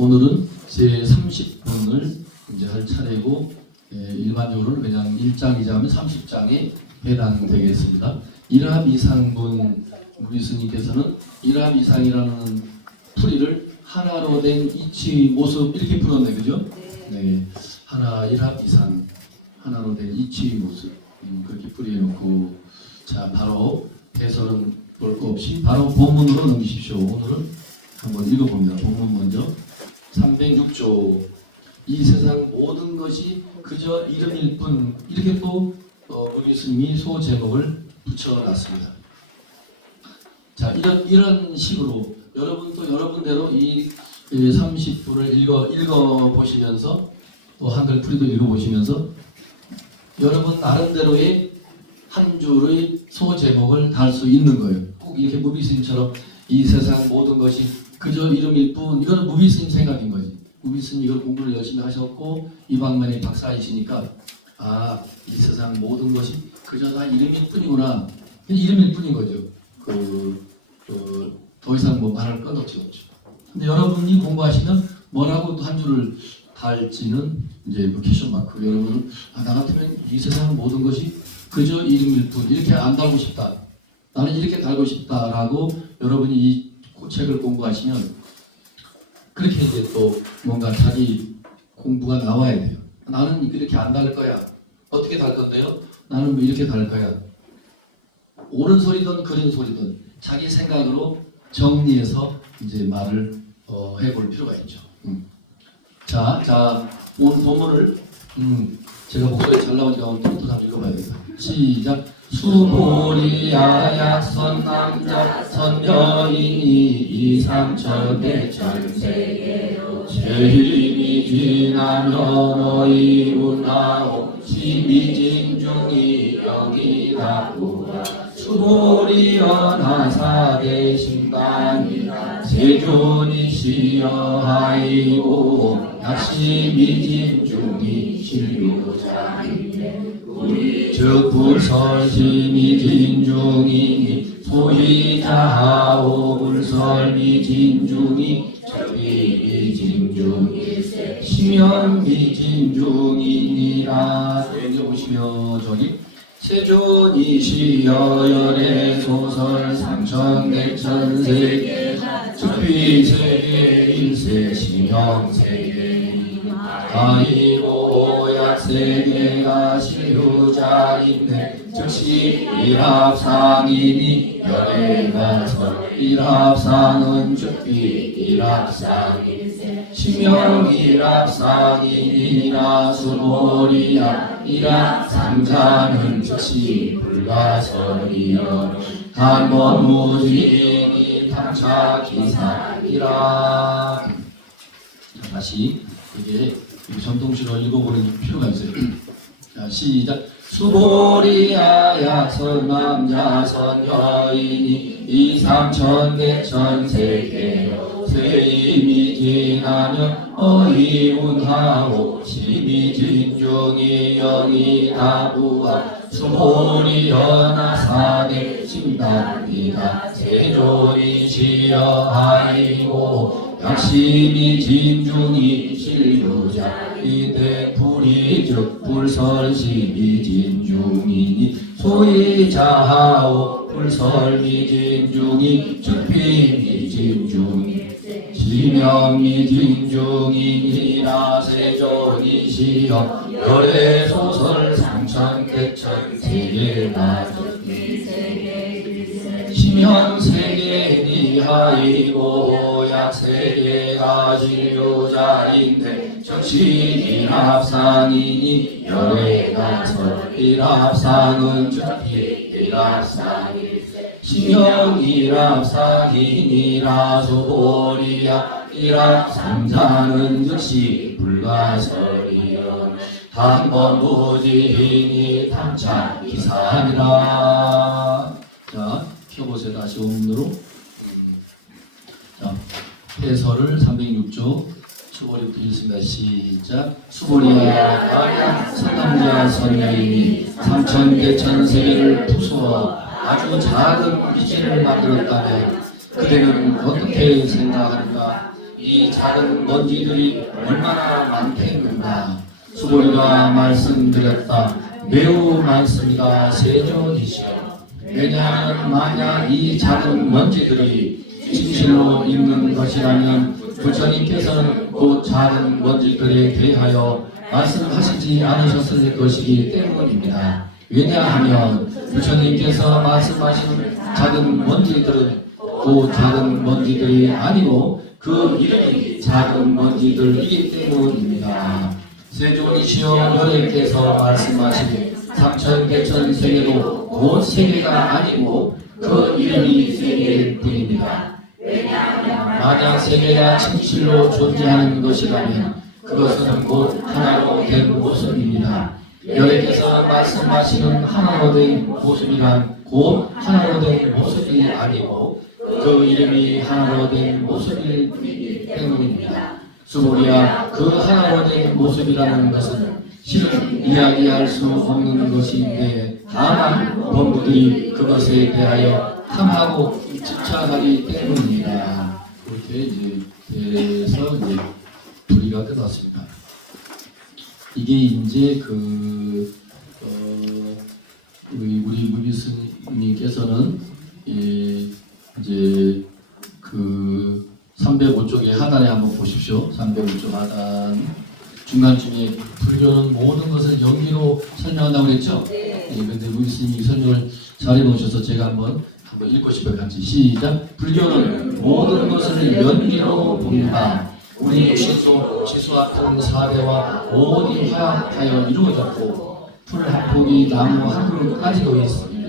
오늘은 제 30분을 이제 할 차례고, 일반적으로는 그냥 1장, 2장 하면 30장에 해당되겠습니다. 일합 이상분 우리 스님께서는 일합 이상이라는 풀이를 하나로 된 이치 모습 이렇게 풀었네, 그죠? 네, 하나 일합 이상 하나로 된 이치 모습 그렇게 풀이해놓고, 자 바로 해설은 볼 거 없이 바로 본문으로 넘기십시오. 오늘은 한번 읽어봅니다. 본문 먼저 306조 이 세상 모든 것이 그저 이름일 뿐, 이렇게 또 우리 스님이 소제목을 붙여놨습니다. 자 이런 식으로 여러분 또 여러분대로 이 30분을 읽어보시면서 또 한글 풀이도 읽어보시면서 여러분 나름대로의 한 줄의 소제목을 달 수 있는 거예요. 꼭 이렇게 무비스님처럼 이 세상 모든 것이 그저 이름일 뿐, 이거는 무비스님 생각인 거지. 무비스님 이걸 공부를 열심히 하셨고 이 방면에 박사이시니까 이 세상 모든 것이 그저 다 이름일 뿐이구나. 이름일 뿐인 거죠. 더 이상 뭐 말할 건 없죠. 근데 여러분이 공부하시면 뭐라고 또 한 줄을 달지는 이제 퀘션 마크. 여러분은 나 같으면 이 세상 모든 것이 그저 이름일 뿐, 이렇게 안 달고 싶다. 나는 이렇게 달고 싶다라고 여러분이 이 책을 공부하시면 그렇게 이제 또 뭔가 자기 공부가 나와야 돼요. 나는 이렇게 안 달 거야. 어떻게 달 건데요? 나는 뭐 이렇게 달 거야. 옳은 소리든 그른 소리든 자기 생각으로 정리해서 이제 말을 해볼 필요가 있죠. 자, 본문을 제가 목소리 잘 나오니까 오늘 톤도 한번 읽어봐야겠다. 시작. 수보리야 약선 남자 선여인이 이삼천대 전세계로 제힘이 지나면 어이운하오 시미진중이 여기다 보라 수보리여 나사대 신간이라 세존이시여 하이고 약시미진중이 신유자인데 우리 즉 불설시미진중이니 소이자하오 불설미진중이 저비미진중일세 심연미진중이니라. 읽어보시며 저기 세존이시여 열애소설 삼천백천세계 즉위세계 일세 심형세계 아이고 약세계가 실효자인데 즉시 일합상이니 열애가설 일합상은 즉위 일합상일세 심형 일합상이니라 수보리야 일합상자는 즉시 불가설이여 단번무지니 탐차기사이라. 다시 이게 전통시로 읽어보는 필요가 있어요. 자, 시작. 수보리야 약선 남자 선여인이 이삼천백천세계로 세임이 지나면 어이운하오 시미진중이 영이다부하 수보리여 나사대 신단이다 세존이시여 아이고 약심이 진중이 실유자 이대 불이즉 불설시미진중이니 소이자하오 불설미진중이 즉비미진중이 심형미진중이니라 세존이시여 열애소설 삼천백천세계가 심형세계니 하이고 약세계가 진료자인데 정시 일합상이니 열애가설 일합상은 즉위 일합상일세 심형 일합상이니라 수보리야 일합상자는 즉시 불가설이여 단번무지니 탐차기사니라. 자, 켜보세요. 다시 원문으로. 자, 해설을 306조 수보리부터 읽습니다. 시작. 수보리야 선남자 선여인이 삼천대천세계를 부수어 아주 작은 미진을 만들었다네. 그대는 어떻게 생각하는가? 이 작은 먼지들이 얼마나 많겠는가. 수고리가 말씀드렸다. 매우 많습니다. 세존이시여. 왜냐하면 만약 이 작은 먼지들이 진실로 있는 것이라면 부처님께서는 그 작은 먼지들에 대하여 말씀하시지 않으셨을 것이기 때문입니다. 왜냐하면 부처님께서 말씀하시는 작은 먼지들은 그 작은 먼지들이 아니고 그 이름이 작은 먼지들이기 때문입니다. 세존이시여 여러분께서 말씀하시니 삼천개천 세계도 곧 세계가 아니고 그 이름이 세계일 뿐입니다. 만약 세계가 진실로 존재하는 것이라면 그것은 곧 하나로 된 모습입니다. 여러분께서 말씀하시는 하나로 된 모습이란 곧 하나로 된 모습이 아니고 그 이름이 하나로 된 모습이기 때문입니다. 수고리야, 그 하나로 된 모습이라는 것은 실은 이야기할 수 없는 것인데 다만 범부들이 그것에 대하여 탐하고 집착하기 때문입니다. 그렇게 이제 돼서 이제 분리가 끝났습니다. 이게 이제 우리 무비스님께서는 이제 305쪽의 하단에 한번 보십시오. 305쪽 하단 중간쯤에 불교는 모든 것을 연기로 설명한다고 그랬죠? 네. 근데 무비스님이 설명을 잘해 놓으셔서 제가 한번 읽고 싶어요. 같이 시작. 불교는 모든 것을 연기로 본다. 우리 지수와 사대와 모든 화합하여 이루어졌고 풀 한 폭이 나무 한 그루까지도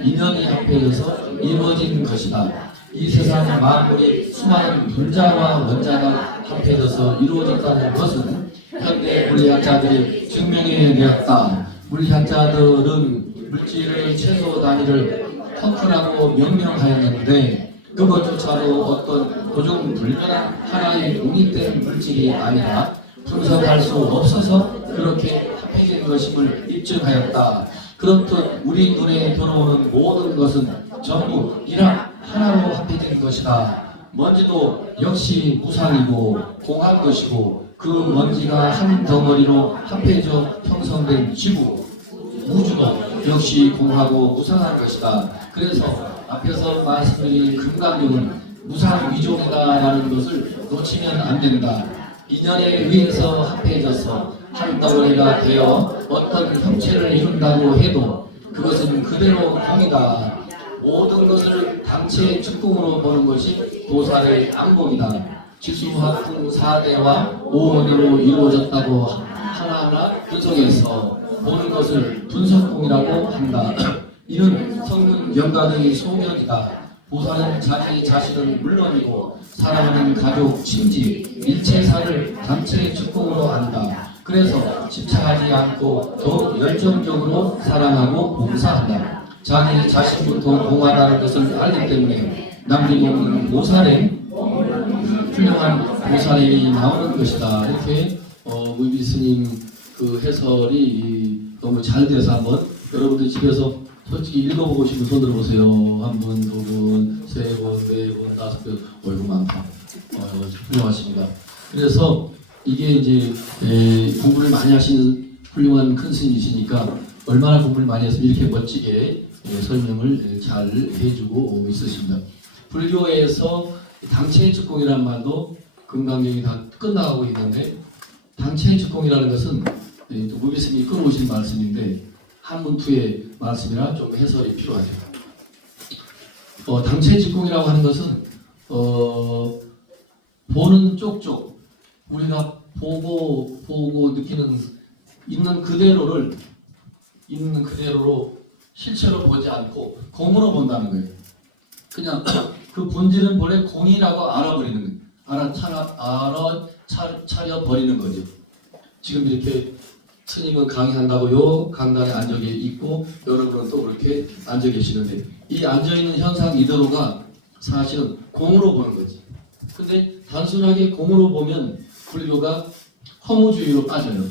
인연이 합해져서 이루어진 것이다. 이 세상 만물이 수많은 분자와 원자가 합해져서 이루어졌다는 것은 현대 물리학자들이 증명해내었다. 물리학자들은 물질의 최소 단위를 터크라고 명명하였는데 그것조차도 어떤 고정 불변한 하나의 독립된 물질이 아니라 분석할 수 없어서 그렇게 합해진 것임을 입증하였다. 그렇듯 우리 눈에 들어오는 모든 것은 전부 일학 하나로 합해진 것이다. 먼지도 역시 무상이고 공한 것이고 그 먼지가 한 덩어리로 합해져 형성된 지구, 우주도 역시 공하고 무상한 것이다. 그래서 앞에서 말씀드린 금강경은 무상위종이다라는 것을 놓치면 안 된다. 인연에 의해서 합해져서 한 덩어리가 되어 어떤 형체를 이룬다고 해도 그것은 그대로 공이다. 모든 것을 당체의 측공으로 보는 것이 도살의 안목이다. 지수화풍 사대와 오원으로 이루어졌다고 하나하나 분석해서 보는 것을 분석공이라고 한다. 이는 성문 영가의 소명이다. 보살은 자기 자신은 물론이고 사랑하는 가족, 친지, 일체사를 단체의 축복으로 안다. 그래서 집착하지 않고 더욱 열정적으로 사랑하고 봉사한다. 자기 자신부터 공하다는 것을 알기 때문에 남기고는 보살의 훌륭한 보살이 나오는 것이다. 이렇게 무비스님 그 해설이 너무 잘 돼서 한번 여러분들 집에서 솔직히 읽어보고 싶은 손 들어보세요. 한 분, 두 분, 세 분, 네 분, 다섯 분, 얼굴 많다. 훌륭하십니다. 그래서 이게 이제 공부를 많이 하시는 훌륭한 큰 스님이시니까 얼마나 공부를 많이 했으면 이렇게 멋지게 설명을 잘 해주고 있으십니다. 불교에서 당체의 측공이라는 말도 금강경이 다 끝나가고 있는데 당체의 측공이라는 것은 무비스님이 끌어오신 말씀인데 한문투의 말씀이라 좀 해설이 필요하죠. 당체 직공이라고 하는 것은 보는 쪽쪽 우리가 보고 느끼는 있는 그대로로 실체로 보지 않고 공으로 본다는 거예요. 그냥 그 본질은 본래 공이라고 알아버리는 거예요. 차려 버리는 거죠. 지금 이렇게 스님은 강의한다고요 강단에 앉아 있고 여러분은 또 그렇게 앉아 계시는데 이 앉아 있는 현상 이대로가 사실은 공으로 보는 거지. 근데 단순하게 공으로 보면 불교가 허무주의로 빠져요.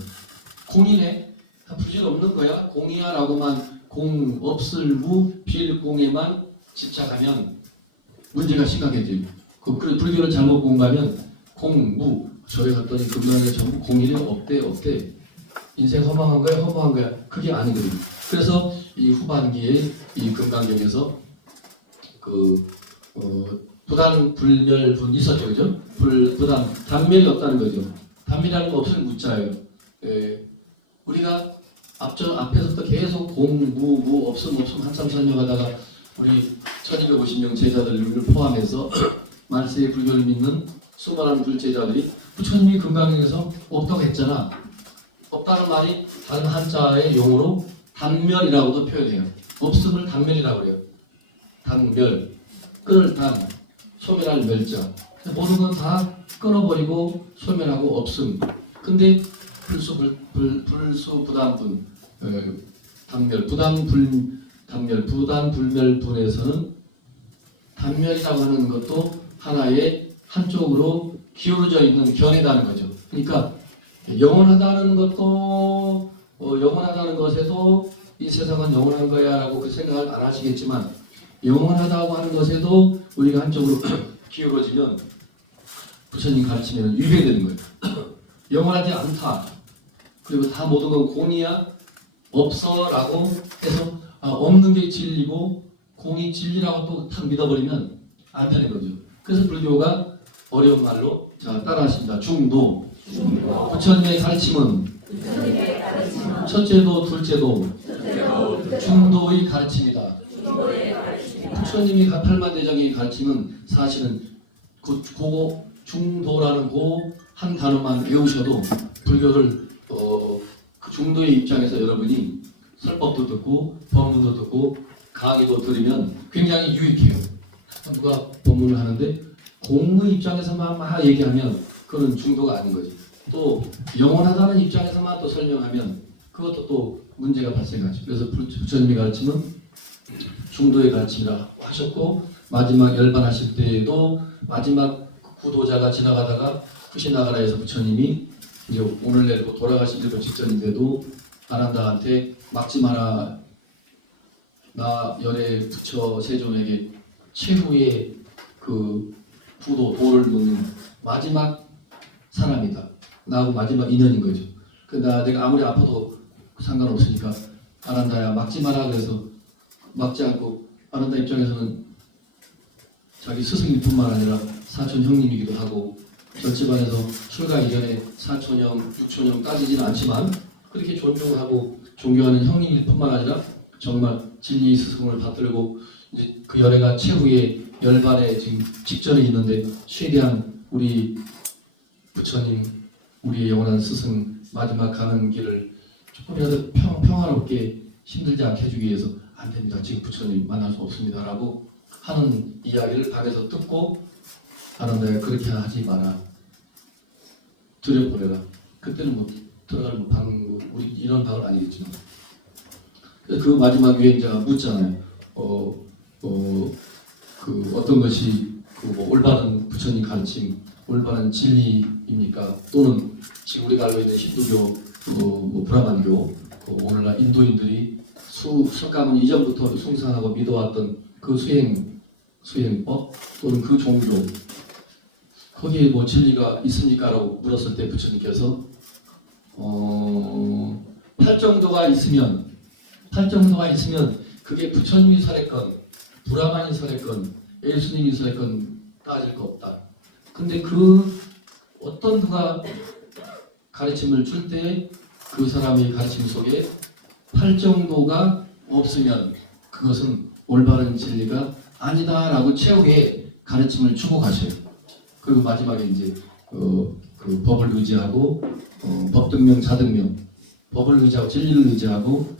공이네, 부질 없는 거야, 공이야 라고만 공 없을 무 빌공에만 집착하면 문제가 심각해져요. 불교를 잘못 공부하면 공무 저희 갔더니 금강에 전부 공일이 없대. 인생 허망한 거야. 그게 아니거든요. 그래서 이 후반기에 이 금강경에서 부단 불멸분 있었죠, 그죠? 부단 단멸이 없다는 거죠. 단멸이라는 거 없으면 묻자예요. 우리가 앞에서부터 계속 무 없음 한참 설명하다가 우리 1250명 제자들을 포함해서 말세의 불교를 믿는 수많은 불제자들이 부처님이 금강경에서 없다고 했잖아. 없다는 말이 다른 한자의 용어로 단멸이라고도 표현해요. 없음을 단멸이라고 그래요. 단멸, 끊을 단, 소멸할 멸자. 모든 건 다 끊어버리고 소멸하고 없음. 근데 불수 부단분, 단멸, 단멸, 부단 불멸분에서는 단멸이라고 하는 것도 하나의 한쪽으로 기울어져 있는 견해라는 거죠. 그러니까 영원하다는 것도 영원하다는 것에도 이 세상은 영원한 거야라고 그 생각을 안 하시겠지만 영원하다고 하는 것에도 우리가 한쪽으로 기울어지면 부처님 가르치면 위배되는 거예요. 영원하지 않다. 그리고 다 모든 건 공이야 없어라고 해서 없는 게 진리고 공이 진리라고 또 탁 믿어버리면 안 되는 거죠. 그래서 불교가 어려운 말로 자 따라하십니다. 중도. 부처님의 가르침은 첫째도 둘째도 중도의 가르침이다. 부처님이 팔만대장의 가르침은 사실은 그 중도라는 그 한 단어만 외우셔도 불교를 그 중도의 입장에서 여러분이 설법도 듣고 법문도 듣고 강의도 들으면 굉장히 유익해요. 누가 법문을 하는데 공의 입장에서만 막 얘기하면 그건 중도가 아닌 거지. 또 영원하다는 입장에서만 또 설명하면 그것도 또 문제가 발생하죠. 그래서 부처님이 가르치면 중도의 가르침이라고 하셨고 마지막 열반하실 때에도 마지막 구도자가 지나가다가 푸시나가라에서 부처님이 이제 오늘 내리고 돌아가신 일본 직전인데도 아난다한테 막지 마라. 나 열애 부처 세존에게 최후의 그 구도 도를 놓는 마지막 사람이다. 나하고 마지막 인연인 거죠. 내가 아무리 아파도 상관없으니까 아난다야 막지 마라 그래서 막지 않고 아난다 입장에서는 자기 스승님뿐만 아니라 사촌 형님이기도 하고 저 집안에서 출가 이전에 사촌형, 육촌형 따지지는 않지만 그렇게 존중하고 존경하는 형님일 뿐만 아니라 정말 진리 스승을 받들고 이제 그 열애가 최후의 열반에 지금 직전에 있는데 최대한 우리 부처님, 우리의 영원한 스승 마지막 가는 길을 조금이라도 평화롭게 힘들지 않게 해주기 위해서 안 됩니다. 지금 부처님 만날 수 없습니다라고 하는 이야기를 방에서 듣고 하는데 그렇게 하지 마라. 들여보내라. 그때는 뭐 들어갈 방 우리 이런 방은 아니겠지만 그래서 그 마지막 유행자가 묻잖아요. 그 어떤 것이 뭐 올바른 부처님 가르침, 올바른 진리입니까? 또는 지금 우리가 알고 있는 힌두교, 뭐 브라만교, 오늘날 인도인들이 석가모니 이전부터 숭상하고 믿어왔던 그 수행법 또는 그 종교 거기에 뭐 진리가 있습니까? 라고 물었을 때 부처님께서 8정도가 있으면 그게 부처님이 설했건 브라만이 설했건 예수님이 설했건 따질 거 없다. 근데 그 어떤 누가 가르침을 줄 때 그 사람의 가르침 속에 8정도가 없으면 그것은 올바른 진리가 아니다라고 최후의 가르침을 주고 가셔요. 그리고 마지막에 이제 그 법을 의지하고 법등명 자등명 법을 의지하고 진리를 의지하고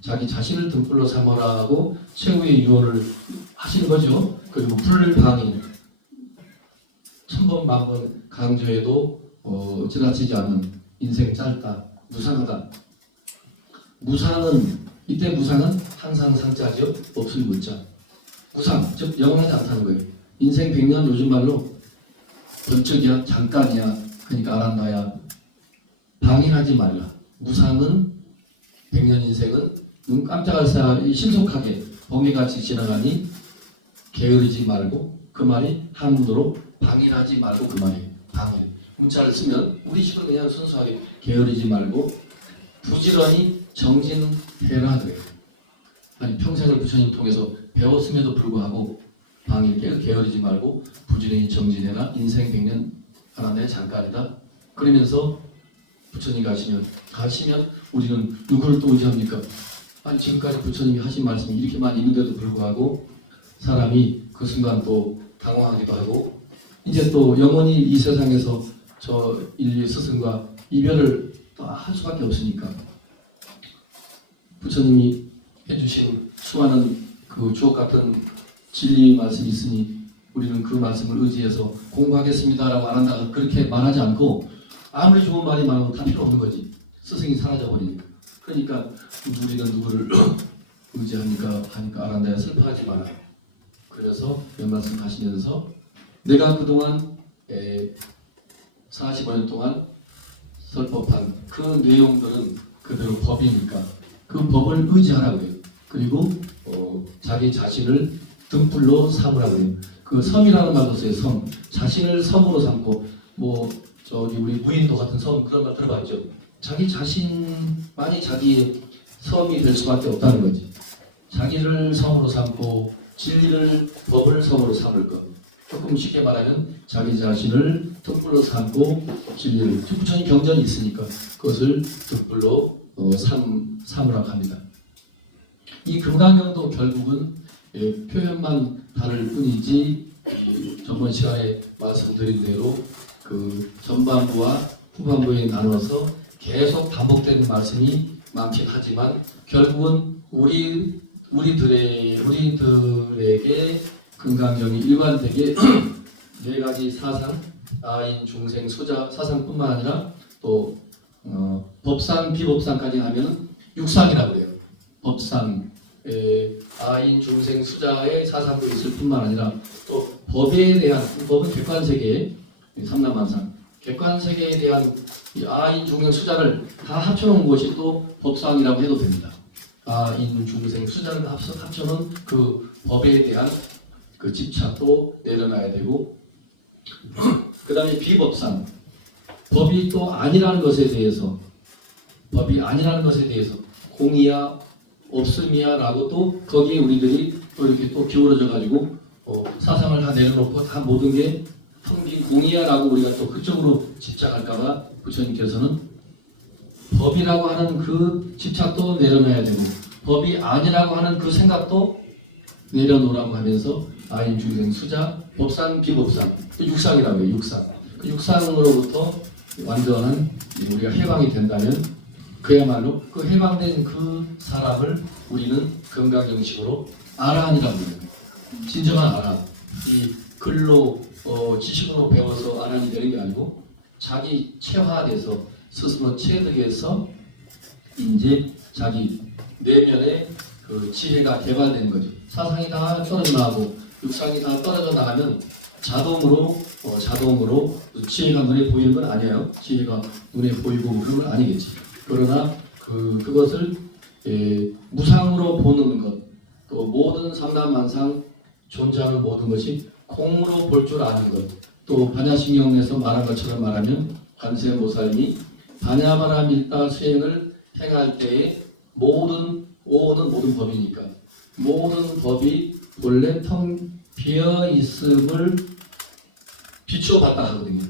자기 자신을 등불로 삼으라고 최후의 유언을 하시는 거죠. 그리고 불방인 천번 만번 강조해도 지나치지 않는 인생 짧다 무상하다. 무상은 이때 무상은 항상 상자죠. 없을 문자. 무상 즉 영원하지 않다는 거예요. 인생 100년 요즘 말로 번쩍이야 잠깐이야. 그러니까 알았나야. 방해하지 말라. 무상은 100년 인생은 눈 깜짝할 사이 신속하게 번개같이 지나가니 게으르지 말고 그 말이 한문으로 방해하지 말고 그 말이에요. 방일. 문자를 쓰면 우리 식으로 그냥 순수하게 게으르지 말고 부지런히 정진해라 그래요. 아니 평생을 부처님 통해서 배웠음에도 불구하고 방일 게으르지 말고 부지런히 정진해라. 인생 100년 하나의 잠깐이다. 그러면서 부처님 가시면 우리는 누구를 또 의지합니까? 아니 지금까지 부처님이 하신 말씀이 이렇게 많이 있는데도 불구하고 사람이 그 순간 또 당황하기도 하고 이제 또 영원히 이 세상에서 저 인류의 스승과 이별을 또 할 수밖에 없으니까 부처님이 해주신 수많은 그 주옥 같은 진리 말씀이 있으니 우리는 그 말씀을 의지해서 공부하겠습니다라고 안 한다 그렇게 말하지 않고 아무리 좋은 말이 많아도 다 필요 없는 거지. 스승이 사라져 버리니까. 그러니까 우리는 누구를 의지하니까 하니까 안 한다 슬퍼하지 마라. 그래서 몇 말씀 하시면서 내가 그동안 45년 동안 설법한 그 내용들은 그대로 법이니까 그 법을 의지하라고 해요. 그리고 자기 자신을 등불로 삼으라고 해요. 그 섬이라는 말도 써요. 섬. 자신을 섬으로 삼고 뭐 저기 우리 무인도 같은 섬 그런 말 들어봤죠. 자기 자신만이 자기의 섬이 될 수밖에 없다는 거지. 자기를 섬으로 삼고 진리를 법을 섬으로 삼을 것. 조금 쉽게 말하면 자기 자신을 등불로 삼고 진리를 부처님 경전이 있으니까 그것을 등불로 삼으라고 합니다. 이 금강경도 결국은 표현만 다를 뿐이지 저번 시간에 말씀드린 대로 그 전반부와 후반부에 나눠서 계속 반복되는 말씀이 많긴 하지만 결국은 우리들에게 금강경이 일관되게 네 가지 사상, 아인, 중생, 수자 사상뿐만 아니라 또 법상, 비법상까지 하면 육상이라고 해요. 법상, 아인, 중생, 수자의 사상도 있을 뿐만 아니라 또 법에 대한 법은 객관세계, 삼라만상, 객관세계에 대한 이 아인, 중생, 수자를 다 합쳐놓은 것이 또 법상이라고 해도 됩니다. 아인, 중생, 수자를 합쳐놓은 그 법에 대한 그 집착도 내려놔야 되고 그 다음에 비법상 법이 또 아니라는 것에 대해서 공이야 없음이야 라고 또 거기에 우리들이 또 이렇게 또 기울어져 가지고 사상을 다 내려놓고 다 모든 게 텅빈 공이야 라고 우리가 또 그쪽으로 집착할까봐 부처님께서는 법이라고 하는 그 집착도 내려놔야 되고 법이 아니라고 하는 그 생각도 내려놓으라고 하면서 아인, 중생, 수자, 법상, 비법상, 육상이라고 해요. 육상. 그 육상으로부터 완전한 우리가 해방이 된다면 그야말로 그 해방된 그 사람을 우리는 금강경식으로 아라한이라고 해요. 진정한 아라한. 이 글로 지식으로 배워서 아라한이 되는 게 아니고 자기 체화돼서 스스로 체득해서 이제 자기 내면의 그 지혜가 개발되는 거죠. 사상이 다 떨어져 나가고 육상이 다 떨어져 나가면 자동으로 지혜가 눈에 보이는 건 아니에요. 지혜가 눈에 보이고 그런 건 아니겠지. 그러나 그것을 무상으로 보는 것, 또 모든 삼라만상 존재하는 모든 것이 공으로 볼 줄 아는 것, 또 반야신경에서 말한 것처럼 말하면 관세음보살님이 반야바라밀다 수행을 행할 때에 모든 법이니까 모든 법이 본래 텅 비어 있음을 비추어봤다 하거든요.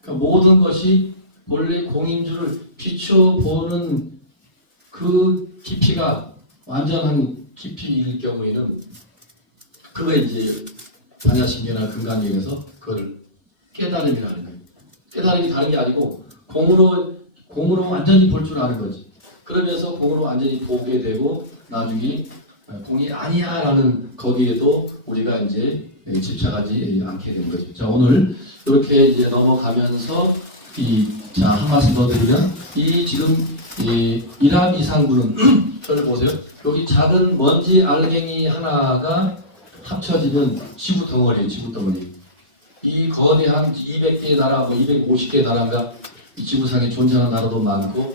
그러니까 모든 것이 본래 공인 줄을 비추어보는 그 깊이가 완전한 깊이일 경우에는 그거 이제 반야신경이나 금강경에서 그걸 깨달음이라는 거예요. 깨달음이 다른 게 아니고 공으로 완전히 볼 줄 아는 거지. 그러면서 공으로 완전히 보게 되고 나중에 공이 아니야 라는 거기에도 우리가 이제 집착하지 않게 된 거죠. 자, 오늘 이렇게 이제 넘어가면서 한 말씀 더 드리면 지금 일합이상구는 저를 보세요. 여기 작은 먼지 알갱이 하나가 합쳐지는 지구 덩어리예요. 지구 덩어리. 이 거대한 200개의 나라, 250개의 나라가 이 지구상에 존재하는 나라도 많고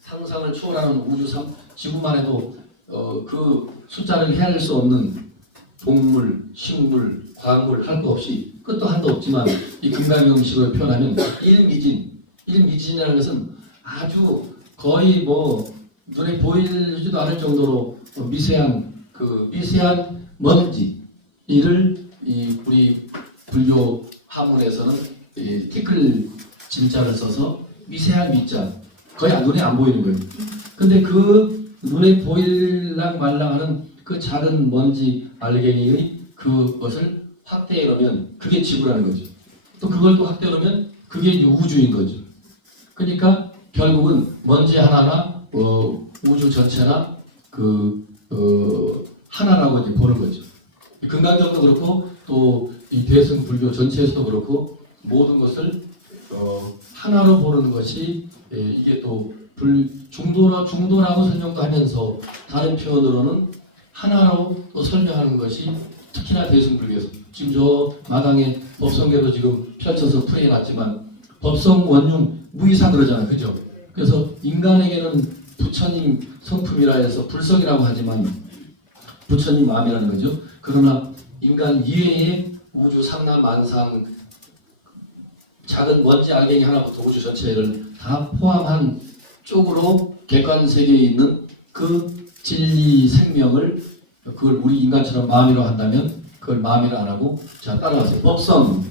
상상을 초월하는 우주 지구만 해도 그 숫자를 헤아릴 수 없는 동물, 식물, 광물 할 거 없이 끝도 한도 없지만 이 금강경식으로 표현하면 일미진이라는 것은 아주 거의 뭐 눈에 보이지도 않을 정도로 미세한 미세한 먼지 이를 우리 불교 하문에서는 티끌 진자를 써서 미세한 미자 거의 눈에 안 보이는 거예요. 근데 그 눈에 보일랑 말랑하는 그 작은 먼지 알갱이의 그것을 확대해 놓으면 그게 지구라는 거죠. 또 그걸 또 확대해 놓으면 그게 이제 우주인 거죠. 그러니까 결국은 먼지 하나나 우주 전체나 하나라고 이제 보는 거죠. 금강경도 그렇고 또 이 대승 불교 전체에서도 그렇고 모든 것을 하나로 보는 것이 이게 또 중도라고 설명도 하면서 다른 표현으로는 하나로 또 설명하는 것이 특히나 대승불교에서 지금 저 마당에 법성계도 지금 펼쳐서 풀어놨지만 법성 원융 무이상 그러잖아요. 그죠? 그래서 인간에게는 부처님 성품이라 해서 불성이라고 하지만 부처님 마음이라는 거죠. 그러나 인간 이외의 우주 상남 만상 작은 먼지 알갱이 하나부터 우주 전체를 다 포함한 쪽으로 객관 세계에 있는 그 진리 생명을 그걸 우리 인간처럼 마음이라고 한다면 그걸 마음이라 안 하고 자 따라가세요. 법성이라고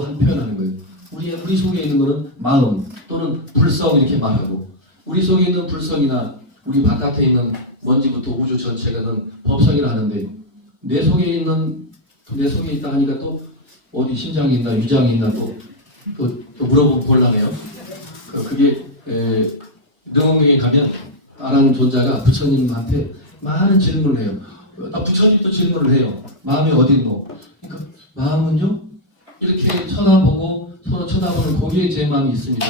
한 표현하는 거예요. 우리 속에 있는 거는 마음 또는 불성 이렇게 말하고 우리 속에 있는 불성이나 우리 바깥에 있는 먼지부터 우주 전체가는 법성이라 하는데 내 속에 있다 하니까 또 어디 심장이 있나 위장이 있나 또 물어보면 곤란해요. 그게 능엄경에 가면 아라는 존자가 부처님한테 많은 질문을 해요. 나 부처님도 질문을 해요. 마음이 어디 있노? 그러니까 마음은요 이렇게 쳐다보고 서로 쳐다보는 거기에 제 마음이 있습니다.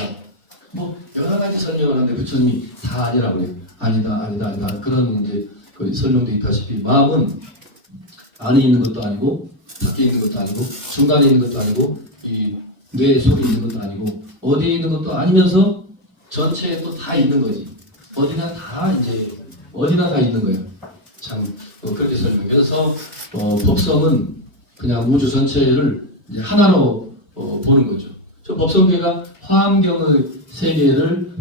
뭐 여러 가지 설명을 하는데 부처님이 다 아니라고 그래요. 아니다. 그런 이제 그 설명도 있다시피 마음은 안에 있는 것도 아니고 밖에 있는 것도 아니고 중간에 있는 것도 아니고 이 뇌 속에 있는 것도 아니고 어디에 있는 것도 아니면서 전체에 또 다 있는 거지. 어디나 다 있는 거예요. 참 그렇게 설명해서 법성은 그냥 우주 전체를 이제 하나로 보는 거죠. 저 법성계가 화엄경의 세계를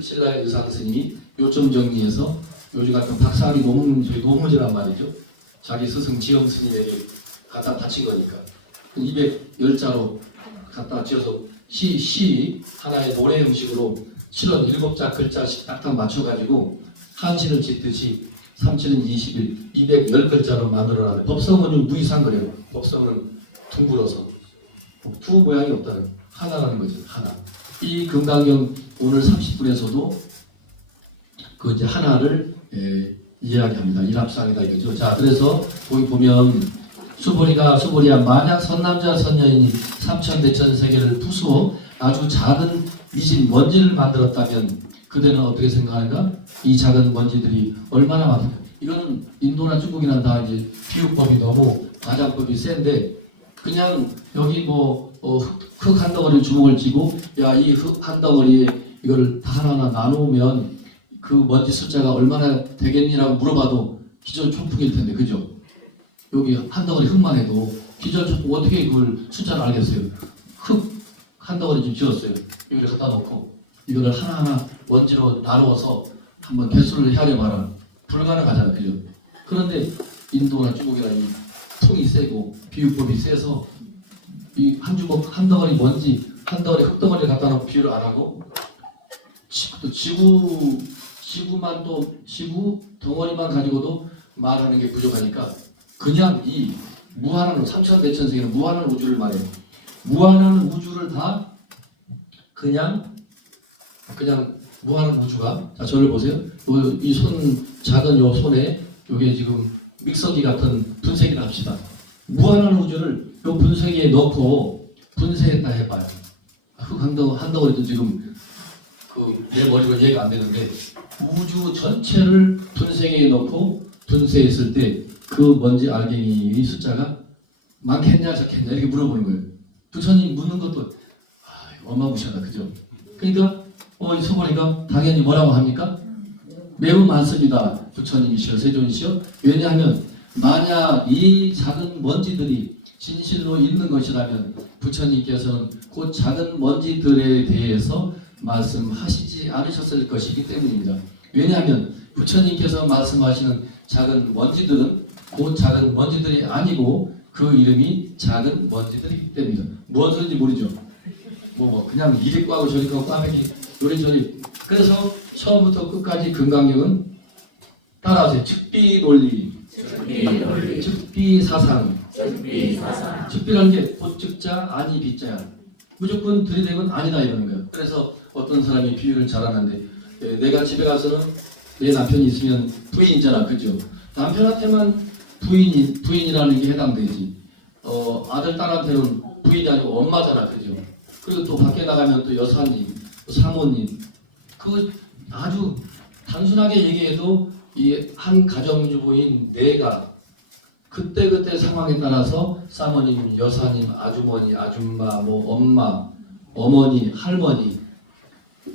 신라의 의상 스님이 요점 정리해서 요즘 같은 박사학위 논문이란 말이죠. 자기 스승 지영 스님에게 갖다 바친 거니까 210자로 갖다 지어서 시 하나의 노래 형식으로 실은 7자 글자씩 딱딱 맞춰가지고 한시를 짓듯이 3, 7은 20일 210글자로 만들어놨는데 법성은 무이상 그래요. 법성은 둥글어서 두 모양이 없다는 하나라는 거죠. 하나. 이 금강경 오늘 30분에서도 그 이제 하나를 이야기합니다. 일합상이다 이거죠. 자, 그래서 거기 보면 수보리야 만약 선남자 선녀인이 삼천대천 세계를 부수어 아주 작은 미진 먼지를 만들었다면 그대는 어떻게 생각하는가? 이 작은 먼지들이 얼마나 많을까? 이거는 인도나 중국이나 다 이제 비유법이 너무 가장법이 센데 그냥 여기 흙 한 덩어리 주먹을 쥐고 야 이 흙 한 덩어리에 이걸 다 하나하나 나누면 그 먼지 숫자가 얼마나 되겠니라고 물어봐도 기절초풍일 텐데 그죠? 여기 한 덩어리 흙만 해도 기절초풍 어떻게 그걸 숫자를 알겠어요? 흙 한 덩어리 좀 쥐었어요. 여기를 갖다 놓고 이거를 하나하나 먼지로 나누어서 한번 개수를 헤아려봐라. 불가능하잖아요. 그죠? 그런데 인도나 중국이나 이 풍이 세고 비유법이 세서 이 한 주먹 한 덩어리 먼지 한 덩어리 흙덩어리를 갖다 놓고 비유를 안 하고 또 지구 덩어리만 가지고도 말하는 게 부족하니까 그냥 이 무한한 삼천대천세계는 무한한 우주를 말해요. 무한한 우주를 다 그냥 무한한 우주가 자 저를 보세요. 이 작은 요 손에 요게 지금 믹서기 같은 분쇄기를 합시다. 무한한 우주를 요 분쇄기에 넣고 분쇄했다 해봐요. 한 덩어리도 지금 내 머리가 이해가 안 되는데 우주 전체를 분쇄기에 넣고 분쇄했을 때 그 먼지 알갱이의 숫자가 많겠냐 적겠냐 이렇게 물어보는 거예요. 부처님 묻는 것도 어마무시하다 그죠? 그러니까 이 소보리가 당연히 뭐라고 합니까? 매우 많습니다. 부처님이시여 세존이시여 왜냐하면 만약 이 작은 먼지들이 진실로 있는 것이라면 부처님께서는 그 작은 먼지들에 대해서 말씀하시지 않으셨을 것이기 때문입니다. 왜냐하면 부처님께서 말씀하시는 작은 먼지들은 그 작은 먼지들이 아니고 그 이름이 작은 먼지들이기 때문입니다. 무엇인지 모르죠. 그냥 이리 꽈고 저리 꽈고 꽈배기 요리조리. 그래서 처음부터 끝까지 금강경은 따라하세요. 즉비 논리, 즉비 사상. 즉비라는 게 보즉자 아니 비자야. 무조건 들이대면 아니다 이러는 거예요. 그래서 어떤 사람이 비유를 잘하는데 내가 집에 가서는 내 남편이 있으면 부인이잖아, 그죠? 남편한테만 부인이라는 게 해당되지. 아들 딸한테는 부인이 아니고 엄마잖아, 그죠? 그리고 또 밖에 나가면 또 여사님, 또 사모님. 그 아주 단순하게 얘기해도 이 한 가정주부인 내가 그때 상황에 따라서 사모님, 여사님, 아주머니, 아줌마, 엄마, 어머니, 할머니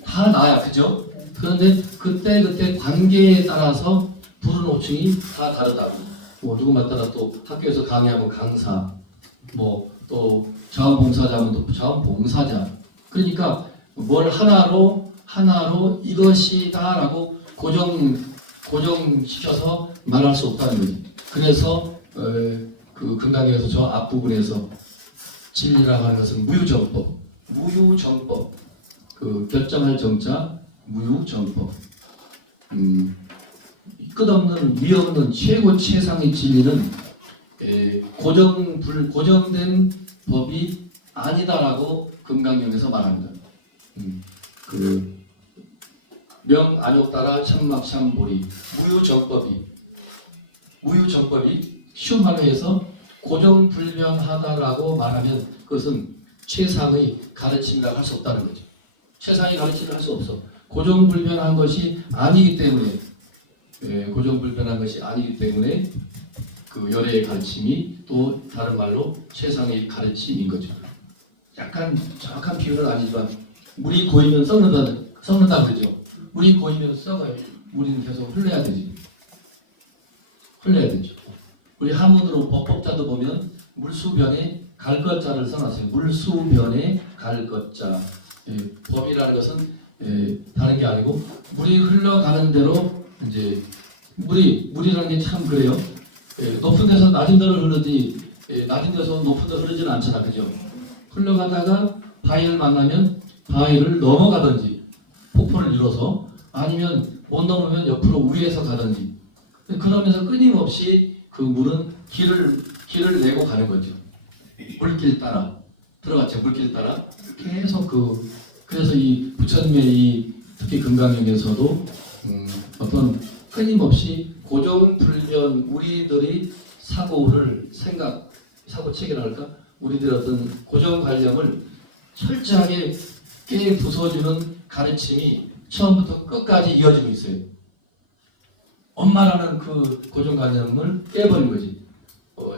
다 나야, 그죠? 그런데 그때 관계에 따라서 부르는 호칭이 다 다르다고. 누구마따라 또 학교에서 강의하면 강사, 또 자원봉사자면 또 자원봉사자. 그러니까 뭘 하나로 이것이다라고 고정시켜서 말할 수 없다는 거지. 그래서 그 금강경에서 저 앞부분에서 진리라고 하는 것은 무유정법, 그 결정할 정자 무유정법. 끝없는 위없는 최고 최상의 진리는 고정된 법이 아니다라고 금강경에서 말합니다. 명안욕따라 참막참보리 무유정법이 쉬운 말로 해서 고정불변하다라고 말하면 그것은 최상의 가르침이라고 할 수 없다는 거죠. 최상의 가르침을 할 수 없어. 고정불변한 것이 아니기 때문에 그 열애의 가르침이 또 다른 말로 최상의 가르침인 거죠. 약간 정확한 비유는 아니지만 물이 고이면 썩는다 그러죠. 물이 고이면 썩어요. 물은 계속 흘러야 되죠. 우리 한문으로 법법자도 보면 물수변에 갈것자를 써놨어요. 물수변에 갈것자. 법이라는 것은 다른 게 아니고 물이 흘러가는 대로 이제 물이라는 게 참 그래요. 높은 데서 낮은 데로 흐르지 낮은 데서 높은 데로 흐르지는 않잖아, 그죠? 흘러가다가 바위를 만나면 바위를 넘어가든지 폭포를 이뤄서 아니면 못 넘으면 옆으로 위에서 가든지 그러면서 끊임없이 그 물은 길을 내고 가는 거죠. 물길 따라 들어갔죠. 물길 따라 계속 그래서 이 부처님의 특히 금강경에서도 어떤 끊임없이 고정불변 우리들이 사고체계랄까 우리들의 어떤 고정관념을 철저하게 깨부숴주는 가르침이 처음부터 끝까지 이어지고 있어요. 엄마라는 그 고정관념을 깨버린 거지.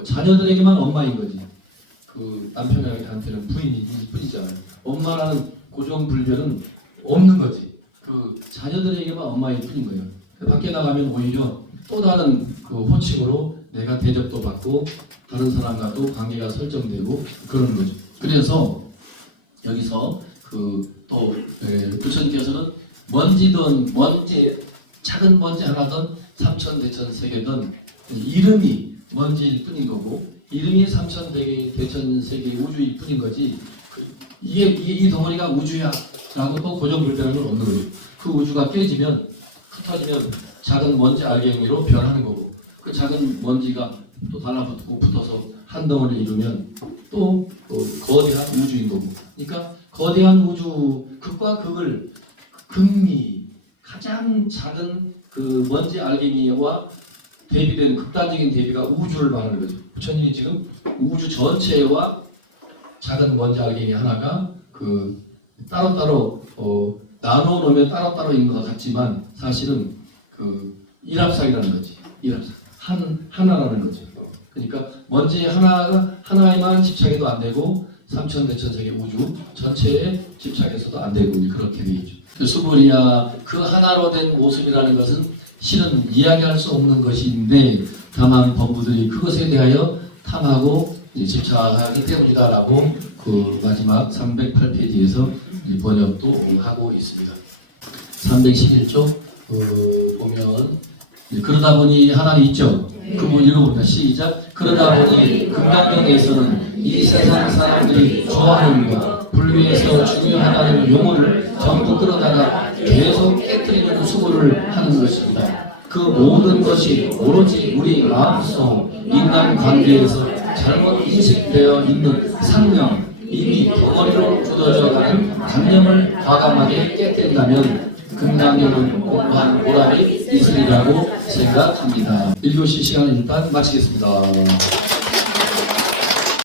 자녀들에게만 엄마인 거지. 그 남편한테는 부인일 뿐이잖아요. 엄마라는 고정불변은 없는 거지. 그 자녀들에게만 엄마일 뿐인 거예요. 밖에 나가면 오히려 또 다른 그 호칭으로 내가 대접도 받고 다른 사람과도 관계가 설정되고 그러는 거죠. 그래서 여기서 또 부처님께서는 작은 먼지 하나든 삼천대천 세계든 이름이 먼지일 뿐인 거고 이름이 삼천대천 세계 우주일 뿐인 거지 이 덩어리가 우주야라고 또 고정불변한 건 없는 거죠. 그 우주가 깨지면 흩어지면 작은 먼지 알갱이로 변하는 거고 그 작은 먼지가 또 달라붙고 붙어서 한 덩어리를 이루면 또 거대한 우주인 거고. 그러니까 거대한 우주 극과 극을 극미 가장 작은 그 먼지 알갱이와 대비된 극단적인 대비가 우주를 말하는 거죠. 부처님이 지금 우주 전체와 작은 먼지 알갱이 하나가 따로따로 나눠 놓으면 따로따로인 것 같지만 사실은 일합상이라는 거지. 하나라는 거죠. 그러니까 먼지 하나에만 집착해도 안 되고 삼천대천세계 우주 전체에 집착해서도 안 되고 그렇게 돼 있죠. 수불이야 그 하나로 된 모습이라는 것은 실은 이야기할 수 없는 것인데 다만 법무들이 그것에 대하여 탐하고 집착하기 때문이다라고 그 마지막 308페이지에서 번역도 하고 있습니다. 311쪽 보면 그러다 보니 하나님 있죠. 그 부분 읽어봅니다. 시작. 그러다 보니 금강경에서는 이 세상 사람들이 좋아하는 것, 불교에서 중요하다는 용어를 전부 끌어다가 계속 깨뜨리는 수고를 하는 것입니다. 그 모든 것이 오로지 우리 마음속 인간관계에서 잘못 인식되어 있는 상념, 이미 덩어리로 굳어져 가는 관념을 과감하게 깨뜨린다면 금강경은 공부한 보람이 있으리라고 생각합니다. 1교시 시간을 일단 마치겠습니다.